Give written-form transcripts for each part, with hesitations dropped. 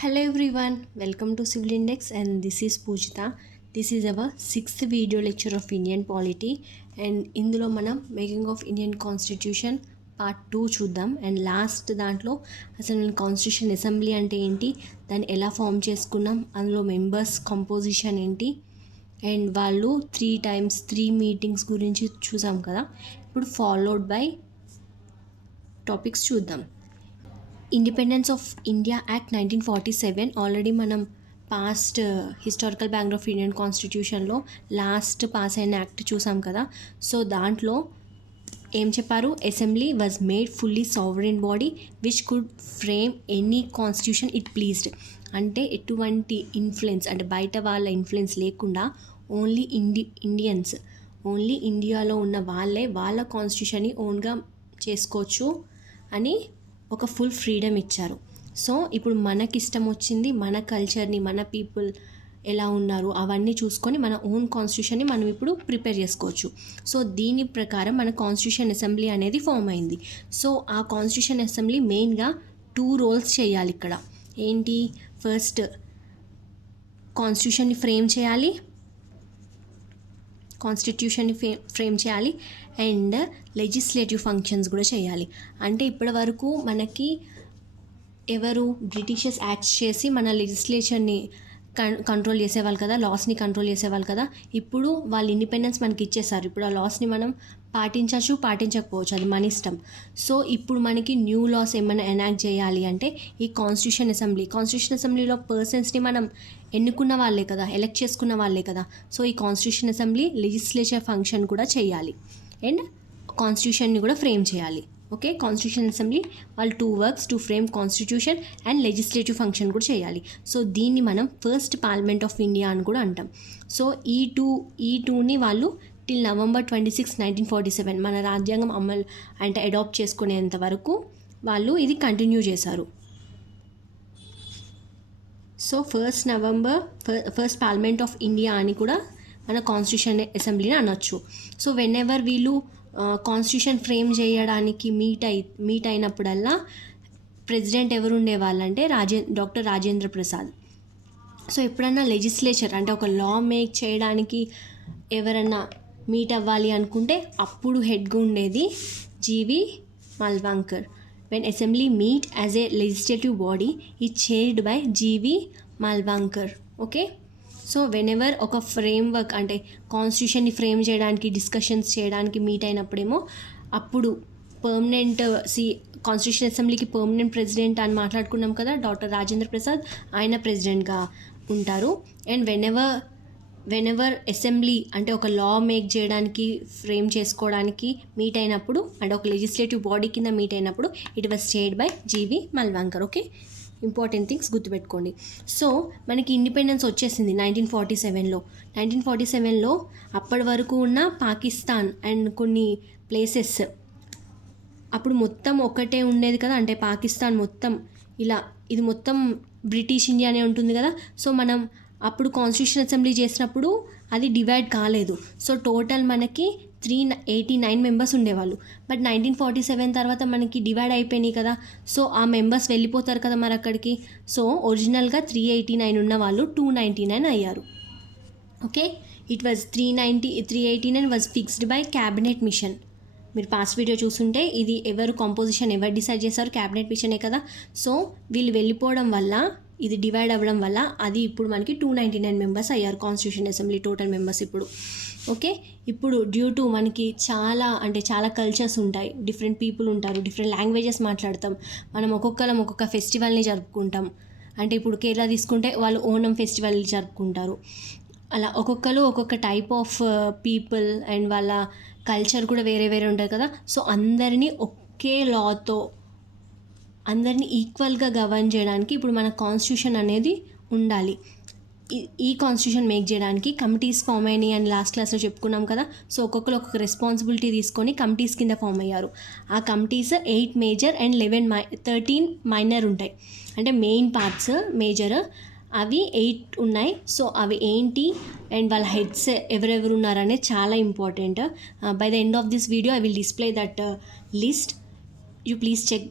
Hello everyone, welcome to Civil Index and this is Pujita. This is our 6th video lecture of Indian polity and ఇందులో మనం making of Indian constitution part 2 చూద్దాం. And last దాంట్లో అసలు మన constitution assembly అంటే ఏంటి, దాన్ని ఎలా ఫామ్ చేసుకున్నాం, అందులో మెంబర్స్ కంపోజిషన్ ఏంటి, అండ్ వాళ్ళు 3 times 3 మీటింగ్స్ గురించి చూసాం కదా. ఇప్పుడు ఫాలోడ్ బై టాపిక్స్ చూద్దాం. Independence of India act 1947 already మనం past historical background of Indian కాన్స్టిట్యూషన్లో లాస్ట్ పాస్ అయిన యాక్ట్ చూసాం కదా. సో దాంట్లో ఏం చెప్పారు, assembly was made fully sovereign body which could frame any constitution it pleased. అంటే ఎటువంటి ఇన్ఫ్లుయెన్స్, అంటే బయట వాళ్ళ ఇన్ఫ్లుయెన్స్ లేకుండా ఓన్లీ ఇండియన్స్, ఓన్లీ ఇండియాలో ఉన్న వాళ్ళ కాన్స్టిట్యూషన్ని ఓన్గా చేసుకోవచ్చు అని ఒక ఫుల్ ఫ్రీడమ్ ఇచ్చారు. సో ఇప్పుడు మనకి ఇష్టం వచ్చింది, మన కల్చర్ని, మన పీపుల్ ఎలా ఉన్నారు అవన్నీ చూసుకొని మన ఓన్ కాన్స్టిట్యూషన్ని మనం ఇప్పుడు ప్రిపేర్ చేసుకోవచ్చు. సో దీని ప్రకారం మన కాన్స్టిట్యూషన్ అసెంబ్లీ అనేది ఫామ్ అయింది. సో ఆ కాన్స్టిట్యూషన్ అసెంబ్లీ మెయిన్గా 2 roles చేయాలి ఇక్కడ. ఏంటి, ఫస్ట్ కాన్స్టిట్యూషన్ని ఫ్రేమ్ చేయాలి, కాన్స్టిట్యూషన్ని ఫ్రేమ్ చేయాలి అండ్ లెజిస్లేటివ్ ఫంక్షన్స్ కూడా చేయాలి. అంటే ఇప్పటి వరకు మనకి ఎవరు బ్రిటిషర్స్ యాక్ట్స్ చేసి మన లెజిస్లేచర్ని కంట్రోల్ చేసేవాళ్ళు కదా, లాస్ని కంట్రోల్ చేసేవాళ్ళు కదా. ఇప్పుడు వాళ్ళు ఇండిపెండెన్స్ మనకి ఇచ్చేసారు. ఇప్పుడు ఆ లాస్ని మనం పాటించవచ్చు, పాటించకపోవచ్చు, అది మన ఇష్టం. సో ఇప్పుడు మనకి న్యూ లాస్ ఏమైనా ఎనాక్ట్ చేయాలి అంటే ఈ కాన్స్టిట్యూషన్ అసెంబ్లీలో పర్సన్స్ని మనం ఎన్నుకున్న వాళ్ళే కదా, ఎలక్ట్ చేసుకున్న వాళ్ళే కదా. సో ఈ కాన్స్టిట్యూషన్ అసెంబ్లీ లెజిస్లేచర్ ఫంక్షన్ కూడా చేయాలి అండ్ కాన్స్టిట్యూషన్ని కూడా ఫ్రేమ్ చేయాలి. ఓకే, కాన్స్టిట్యూషన్ అసెంబ్లీ వాళ్ళు 2 works to frame constitution and legislative function కూడా చేయాలి. సో దీన్ని మనం ఫస్ట్ పార్లమెంట్ ఆఫ్ ఇండియా అని కూడా అంటాం. సో ఈ టూని వాళ్ళు టిల్ November 26, 1947 మన రాజ్యాంగం అమలు అంటే అడాప్ట్ చేసుకునేంత వరకు వాళ్ళు ఇది కంటిన్యూ చేశారు. So first parliament of India అని కూడా మన కాన్స్టిట్యూషన్ అసెంబ్లీని అనొచ్చు. సో వెనెవర్ వీళ్ళు కాన్స్టిట్యూషన్ ఫ్రేమ్ చేయడానికి మీట్ అయినప్పుడల్లా ప్రెసిడెంట్ ఎవరు ఉండేవాళ్ళంటే డాక్టర్ రాజేంద్ర ప్రసాద్. సో ఎప్పుడన్నా లెజిస్లేచర్ అంటే ఒక లా మేక్ చేయడానికి ఎవరన్నా మీట్ అవ్వాలి అనుకుంటే అప్పుడు హెడ్గా ఉండేది G V Mavalankar. When assembly meet as a legislative body is chaired by G V Mavalankar. Okay, so whenever ఒక ఫ్రేమ్వర్క్ అంటే కాన్స్టిట్యూషన్ని ఫ్రేమ్ చేయడానికి డిస్కషన్స్ చేయడానికి మీట్ అయినప్పుడేమో అప్పుడు పర్మనెంట్ కాన్స్టిట్యూషన్ అసెంబ్లీకి పర్మనెంట్ ప్రెసిడెంట్ అని మాట్లాడుకున్నాం కదా, డాక్టర్ రాజేంద్ర ప్రసాద్, ఆయన ప్రెసిడెంట్గా ఉంటారు. అండ్ వెనెవర్ అసెంబ్లీ అంటే ఒక లా మేక్ చేయడానికి ఫ్రేమ్ చేసుకోవడానికి మీట్ అయినప్పుడు అంటే ఒక లెజిస్లేటివ్ బాడీ కింద మీట్ అయినప్పుడు it was chaired by G V Mavalankar. Okay, important things గుర్తుపెట్టుకోండి. సో మనకి ఇండిపెండెన్స్ వచ్చేసింది 1947లో. 1947లో అప్పటి వరకు ఉన్న పాకిస్తాన్ అండ్ కొన్ని ప్లేసెస్ అప్పుడు మొత్తం ఒకటే ఉండేది కదా, అంటే పాకిస్తాన్ మొత్తం ఇది మొత్తం బ్రిటిష్ ఇండియానే ఉంటుంది కదా. సో మనం అప్పుడు కాన్స్టిట్యూషన్ అసెంబ్లీ చేసినప్పుడు అది డివైడ్ కాలేదు. సో టోటల్ మనకి 389 members ఉండేవాళ్ళు. బట్ 1947 తర్వాత మనకి డివైడ్ అయిపోయినాయి కదా. సో ఆ మెంబర్స్ వెళ్ళిపోతారు కదా మరి అక్కడికి. సో ఒరిజినల్గా 389 ఉన్న వాళ్ళు 299 అయ్యారు. Okay, it was 389 was fixed by cabinet machine. మీరు పాస్ట్ వీడియో చూస్తుంటే ఇది ఎవరు కాంపోజిషన్ ఎవరు డిసైడ్ చేశారు, క్యాబినెట్ మిషనే కదా. సో వీళ్ళు వెళ్ళిపోవడం వల్ల ఇది డివైడ్ అవ్వడం వల్ల అది ఇప్పుడు మనకి 299 members అయ్యారు కాన్స్టిట్యూషన్ అసెంబ్లీ టోటల్ మెంబర్స్ ఇప్పుడు. ఓకే, ఇప్పుడు డ్యూ టు మనకి చాలా కల్చర్స్ ఉంటాయి, డిఫరెంట్ పీపుల్ ఉంటారు, డిఫరెంట్ లాంగ్వేజెస్ మాట్లాడతాం, మనం ఒక్కొక్క ఫెస్టివల్ని జరుపుకుంటాం. అంటే ఇప్పుడు కేరళ తీసుకుంటే వాళ్ళు ఓనం ఫెస్టివల్ జరుపుకుంటారు. అలా ఒక్కొక్క టైప్ ఆఫ్ పీపుల్ అండ్ వాళ్ళ కల్చర్ కూడా వేరే ఉంటుంది కదా. సో అందరినీ ఒకే లాతో అందరినీ ఈక్వల్గా గవర్న్ చేయడానికి ఇప్పుడు మన కాన్స్టిట్యూషన్ అనేది ఉండాలి. ఈ కాన్స్టిట్యూషన్ మేక్ చేయడానికి కమిటీస్ ఫామ్ అయినాయి అని లాస్ట్ క్లాస్లో చెప్పుకున్నాం కదా. సో ఒక్కొక్క రెస్పాన్సిబిలిటీ తీసుకొని కమిటీస్ కింద ఫామ్ అయ్యారు. ఆ కమిటీస్ 8 major and 13 minor ఉంటాయి. అంటే మెయిన్ పార్ట్స్ మేజర్ అవి 8 ఉన్నాయి. సో అవి ఏంటి అండ్ వాళ్ళ హెడ్స్ ఎవరెవరు ఉన్నారనేది చాలా important. By the end of this video I will display that list. You please check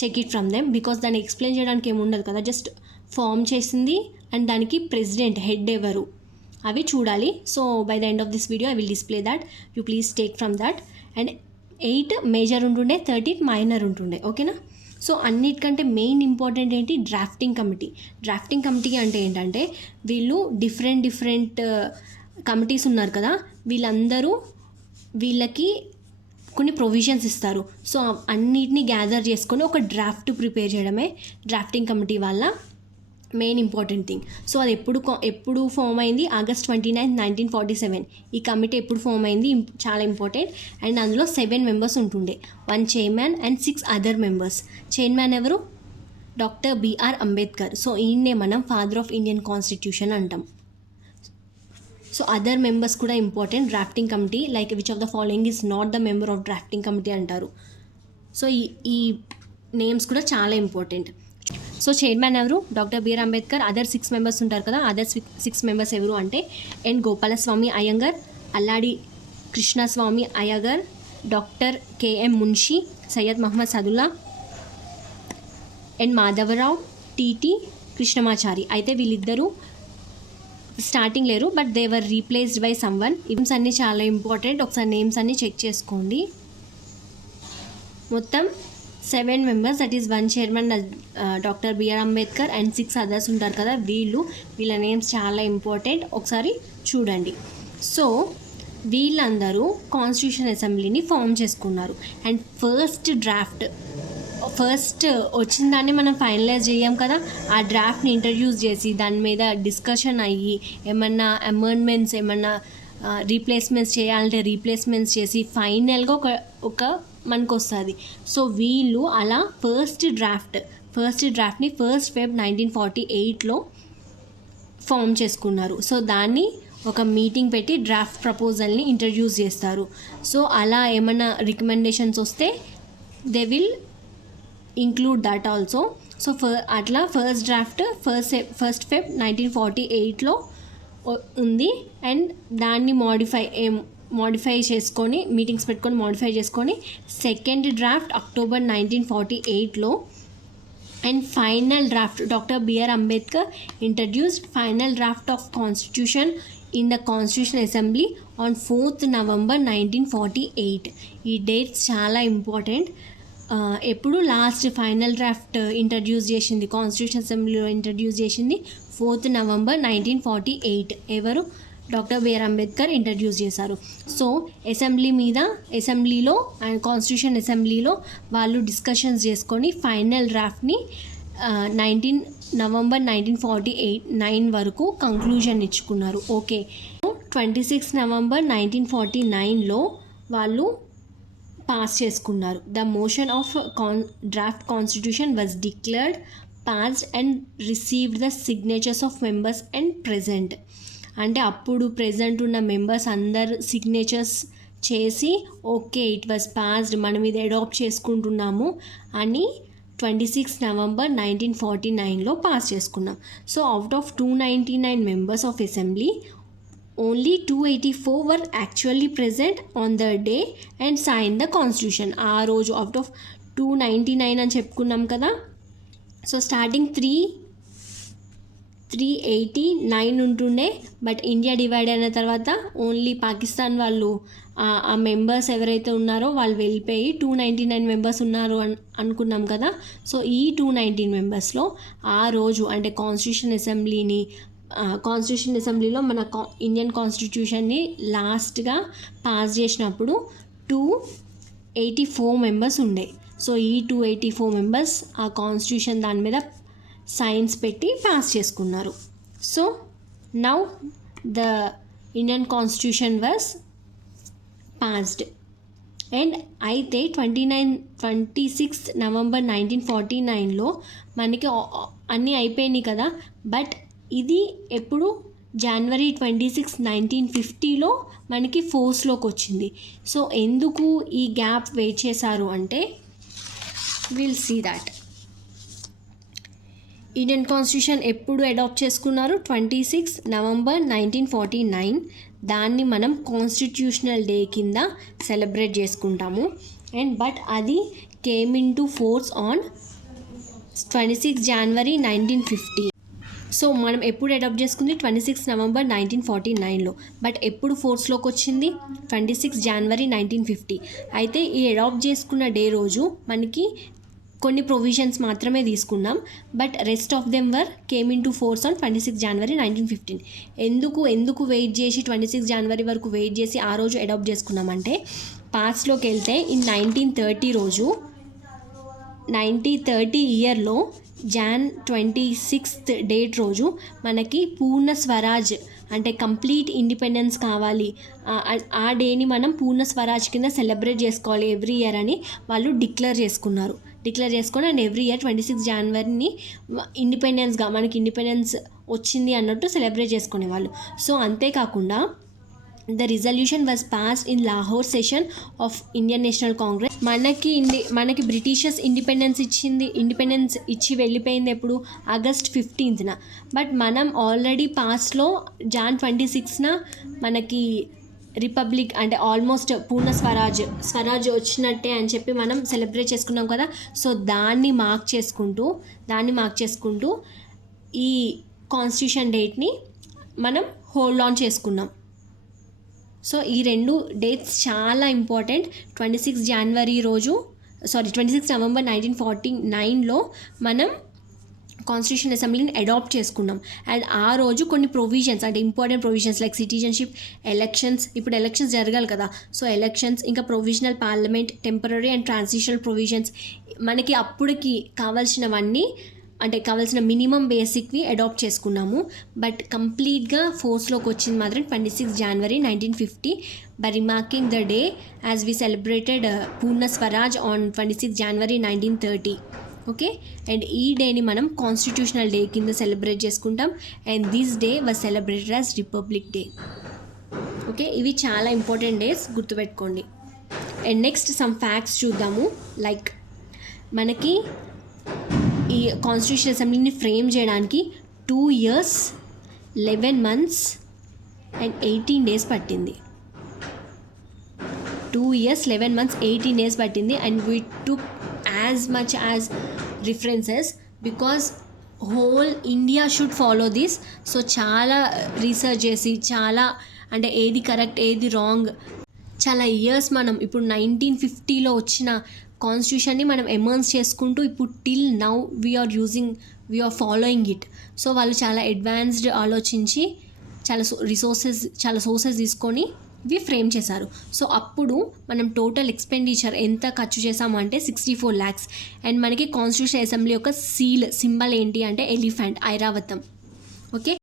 check it from them, because దాన్ని ఎక్స్ప్లెయిన్ చేయడానికి ఏమి ఉండదు కదా, జస్ట్ ఫామ్ చేసింది అండ్ దానికి ప్రెసిడెంట్ హెడ్ ఎవరు అవి చూడాలి. So by the end of this video I will display that, you please take from that. And 8 major ఉంటుండే, 13 మైనర్ ఉంటుండే, ఓకేనా. సో అన్నిటికంటే మెయిన్ ఇంపార్టెంట్ ఏంటి, డ్రాఫ్టింగ్ కమిటీ. డ్రాఫ్టింగ్ కమిటీ అంటే ఏంటంటే వీళ్ళు డిఫరెంట్ కమిటీస్ ఉన్నారు కదా, వీళ్ళకి కొన్ని ప్రొవిజన్స్ ఇస్తారు. సో అన్నిటిని గ్యాదర్ చేసుకొని ఒక డ్రాఫ్ట్ ప్రిపేర్ చేయడమే డ్రాఫ్టింగ్ కమిటీ వల్ల మెయిన్ ఇంపార్టెంట్ థింగ్. సో అది ఎప్పుడు ఫామ్ అయింది, August 29, 1947. ఈ కమిటీ ఎప్పుడు ఫామ్ అయింది చాలా ఇంపార్టెంట్. అండ్ అందులో 7 మెంబర్స్ ఉంటుండే, 1 chairman and 6 other members. Chairman ఎవరు, డాక్టర్ బిఆర్ అంబేద్కర్. సో ఈయన్నే మనం ఫాదర్ ఆఫ్ ఇండియన్ కాన్స్టిట్యూషన్ అంటాం. సో అదర్ మెంబర్స్ కూడా important drafting committee, like which of the following is not the member of drafting committee అంటారు. So ఈ names కూడా చాలా important. So chairman ఎవరు, doctor BR Ambedkar. Other 6 members ఉంటారు కదా, other 6 members ఎవరు అంటే N Gopalaswamy Ayyangar, Alladi Krishnaswamy Iyengar, doctor KM Munshi, Syed Mohammed Saadulla, ఎన్ మాధవరావు, టిటి కృష్ణమాచారి. అయితే వీళ్ళిద్దరూ స్టార్టింగ్ లేరు, but they were replaced by someone. Names అన్నీ చాలా ఇంపార్టెంట్, ఒకసారి నేమ్స్ అన్నీ చెక్ చేసుకోండి. మొత్తం 7 members, that is 1 chairman doctor BR Ambedkar and 6 others ఉంటారు కదా, వీళ్ళ నేమ్స్ చాలా ఇంపార్టెంట్, ఒకసారి చూడండి. సో వీళ్ళందరూ కాన్స్టిట్యూషన్ అసెంబ్లీని ఫామ్ చేసుకున్నారు. అండ్ ఫస్ట్ వచ్చిన దాన్ని మనం ఫైనలైజ్ చేయం కదా, ఆ డ్రాఫ్ట్ని ఇంట్రడ్యూస్ చేసి దాని మీద డిస్కషన్ అయ్యి ఏమన్నా అమెండ్మెంట్స్ ఏమన్నా రీప్లేస్మెంట్స్ చేయాలంటే రీప్లేస్మెంట్స్ చేసి ఫైనల్గా ఒక మనకు వస్తుంది. సో వీళ్ళు అలా ఫస్ట్ డ్రాఫ్ట్ని 1 February 1948లో ఫామ్ చేసుకున్నారు. సో దాన్ని ఒక మీటింగ్ పెట్టి డ్రాఫ్ట్ ప్రపోజల్ని ఇంట్రడ్యూస్ చేస్తారు. సో అలా ఏమైనా రికమెండేషన్స్ వస్తే they will include that also. So అట్లా ఫస్ట్ డ్రాఫ్ట్ 1 February 1948లో ఉంది. అండ్ దాన్ని మోడిఫై చేసుకొని మీటింగ్స్ పెట్టుకొని మోడిఫై చేసుకొని సెకండ్ డ్రాఫ్ట్ October 1948లో. And final draft doctor BR Ambedkar introduced final draft of constitution in the constitution assembly on 4th November 1948. ఈ dates చాలా ఇంపార్టెంట్. ఎప్పుడు లాస్ట్ ఫైనల్ డ్రాఫ్ట్ ఇంట్రడ్యూస్ చేసింది కాన్స్టిట్యూషన్ అసెంబ్లీలో ఇంట్రడ్యూస్ చేసింది 4th November 1948. ఎవరు, doctor BR Ambedkar introduce చేశారు. So అసెంబ్లీలో and constitution అసెంబ్లీలో వాళ్ళు డిస్కషన్స్ చేసుకొని ఫైనల్ డ్రాఫ్ట్ని 19 November 1949 వరకు కంక్లూజన్ ఇచ్చుకున్నారు. ఓకే, 26 November 1949లో వాళ్ళు పాస్ చేసుకున్నారు. The motion of draft constitution was declared passed and received the signatures of members and present. అంటే అప్పుడు ప్రెజెంట్ ఉన్న మెంబర్స్ అందరు సిగ్నేచర్స్ చేసి ఓకే ఇట్ వాజ్ పాస్డ్, మనం ఇది అడాప్ట్ చేసుకుంటున్నాము అని 26 November 1949లో పాస్ చేసుకున్నాం. So out of 299 members of assembly only 284 were actually present on the day and signed the constitution. ఆ రోజు అవుట్ ఆఫ్ 299 అని చెప్పుకున్నాం కదా. సో స్టార్టింగ్ 389 ఉంటుండే, బట్ ఇండియా డివైడ్ అయిన తర్వాత ఓన్లీ పాకిస్తాన్ వాళ్ళు ఆ మెంబర్స్ ఎవరైతే ఉన్నారో వాళ్ళు వెళ్ళిపోయి 299 మెంబర్స్ ఉన్నారు అనుకున్నాం కదా. సో ఈ 219 మెంబర్స్లో ఆ రోజు అంటే కాన్స్టిట్యూషన్ అసెంబ్లీలో మన ఇండియన్ కాన్స్టిట్యూషన్ని లాస్ట్గా పాస్ చేసినప్పుడు 284 మెంబర్స్ ఉండే. సో ఈ 284 మెంబర్స్ ఆ కాన్స్టిట్యూషన్ దాని మీద సైన్స్ పెట్టి పాస్ చేసుకున్నారు. So now the Indian constitution was passed. And అయితే 26 November 1949లో మనకి అన్నీ అయిపోయినాయి కదా. బట్ ఇది ఎప్పుడు January 26, 1950లో మనకి ఫోర్స్లోకి వచ్చింది. సో ఎందుకు ఈ గ్యాప్ వెయిట్ చేశారు అంటే will see that. Indian constitution ఎప్పుడు అడాప్ట్ చేసుకున్నారు, 26 November 1949. దాన్ని మనం కాన్స్టిట్యూషనల్ డే కింద సెలబ్రేట్ చేసుకుంటాము. అండ్ బట్ అది came into force on 26 January 1950. So మనం ఎప్పుడు అడాప్ట్ చేసుకుంది 26 నవంబర్ 1949లో, బట్ ఎప్పుడు ఫోర్స్లోకి వచ్చింది 26 జనవరి 1950. అయితే ఈ అడాప్ట్ చేసుకున్న డే రోజు మనకి కొన్ని ప్రొవిజన్స్ మాత్రమే తీసుకున్నాం, but rest of them were came in to force on 26 జనవరి 1915. ఎందుకు వెయిట్ చేసి 26 జనవరి వరకు వెయిట్ చేసి ఆ రోజు అడాప్ట్ చేసుకున్నామంటే, పాస్ట్లోకి వెళ్తే ఇన్ 1930 రోజు 1930 ఇయర్లో జాన్ 26th డేట్ రోజు మనకి పూర్ణ స్వరాజ్ అంటే కంప్లీట్ ఇండిపెండెన్స్ కావాలి, ఆ డేని మనం పూర్ణ స్వరాజ్ కింద సెలబ్రేట్ చేసుకోవాలి ఎవ్రీ ఇయర్ అని వాళ్ళు డిక్లేర్ చేసుకొని అండ్ ఎవ్రీ ఇయర్ 26 జనవరిని ఇండిపెండెన్స్గా మనకి ఇండిపెండెన్స్ వచ్చింది అన్నట్టు సెలబ్రేట్ చేసుకునేవాళ్ళు. సో అంతేకాకుండా the resolution was passed in Lahore session of Indian national Congress. మనకి బ్రిటిషర్స్ ఇండిపెండెన్స్ ఇచ్చి వెళ్ళిపోయింది ఎప్పుడు ఆగస్ట్ 15th. బట్ మనం ఆల్రెడీ పాస్ట్లో జాన్ 26న మనకి రిపబ్లిక్ అంటే ఆల్మోస్ట్ పూర్ణ స్వరాజ్ వచ్చినట్టే అని చెప్పి మనం సెలబ్రేట్ చేసుకున్నాం కదా. సో దాన్ని మార్క్ చేసుకుంటూ ఈ కాన్స్టిట్యూషన్ డేట్ని మనం హోల్డ్ ఆన్ చేసుకున్నాం. సో ఈ రెండు డేట్స్ చాలా ఇంపార్టెంట్. 26 నవంబర్ 1949లో మనం కాన్స్టిట్యూషన్ అసెంబ్లీని అడాప్ట్ చేసుకున్నాం. అండ్ ఆ రోజు కొన్ని ప్రొవిజన్స్ అంటే important provisions like citizenship, elections, ఇప్పుడు ఎలక్షన్స్ జరగాలి కదా, సో ఎలక్షన్స్, ఇంకా provisional parliament, temporary and transitional provisions, మనకి అప్పటికి కావాల్సిన మినిమం బేసిక్వి అడాప్ట్ చేసుకున్నాము. బట్ కంప్లీట్గా ఫోర్స్లోకి వచ్చింది మాత్రం 26 జనవరి 1950 by remarking the day as we celebrated Purna Swaraj on 26 January 1930. Okay, and ఈ డేని మనం కాన్స్టిట్యూషనల్ డే కింద సెలబ్రేట్ చేసుకుంటాం. And this day was celebrated as republic day. Okay, ఇవి చాలా ఇంపార్టెంట్ డేస్, గుర్తుపెట్టుకోండి. అండ్ నెక్స్ట్ సమ్ ఫ్యాక్ట్స్ చూద్దాము. లైక్ మనకి ఈ కాన్స్టిట్యూషన్ అసెంబ్లీని ఫ్రేమ్ చేయడానికి 2 years 11 months అండ్ 18 days పట్టింది. 2 years 11 months 18 days పట్టింది. And we took as much as references because whole India should follow this. So చాలా రీసెర్చ్ చేసి అంటే ఏది కరెక్ట్ ఏది రాంగ్ చాలా ఇయర్స్ మనం ఇప్పుడు 1950లో వచ్చిన కాన్స్టిట్యూషన్ని మనం ఎమర్న్స్ చేసుకుంటూ ఇప్పుడు till now we are following it. So వాళ్ళు చాలా అడ్వాన్స్డ్ ఆలోచించి చాలా సోర్సెస్ తీసుకొని ఇవి ఫ్రేమ్ చేశారు. సో అప్పుడు మనం టోటల్ ఎక్స్పెండిచర్ ఎంత ఖర్చు చేసామంటే 64 lakhs. అండ్ మనకి కాన్స్టిట్యూషన్ అసెంబ్లీ యొక్క సింబల్ ఏంటి అంటే elephant, Airavatam. Okay,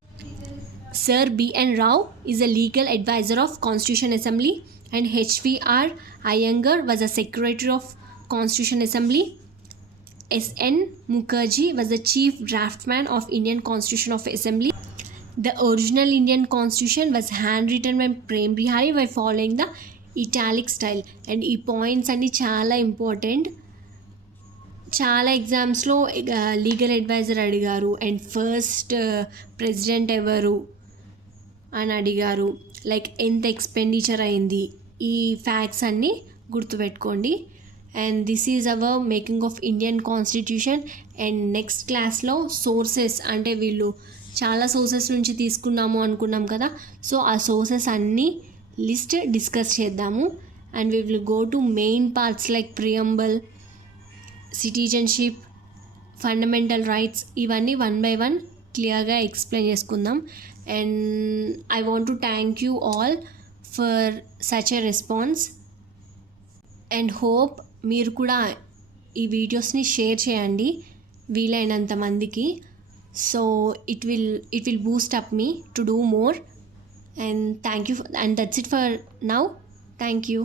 Sir B.N. Rao is a legal advisor of Constitution Assembly and H.V.R. Iyengar was a secretary of Constitution Assembly. S.N. Mukherjee was the chief draftsman of Indian Constitution of Assembly. The original Indian Constitution was handwritten by Prem Bihari by following the italic style. And ఈ points అన్నీ చాలా important. చాలా ఎగ్జామ్స్లో legal advisor అడిగారు and first president ఎవరు అని అడిగారు, like ఎంత ఎక్స్పెండిచర్ అయింది, ఈ ఫ్యాక్ట్స్ అన్నీ గుర్తుపెట్టుకోండి. And this is our making of Indian constitution. And next క్లాస్లో సోర్సెస్ అంటే వీళ్ళు చాలా సోర్సెస్ నుంచి తీసుకున్నాము అనుకున్నాం కదా, సో ఆ సోర్సెస్ అన్నీ లిస్ట్ డిస్కస్ చేద్దాము. And we will go to main parts like ప్రియంబల్, citizenship, fundamental rights, ఇవన్నీ 1 by 1 క్లియర్గా ఎక్స్ప్లెయిన్ చేసుకుందాం. And I want to thank you all for such a response and hope మీరు కూడా ఈ వీడియోస్ని షేర్ చేయండి వీలైనంత మందికి. So it will Boost up me to do more. And thank you, and that's it for now. Thank you.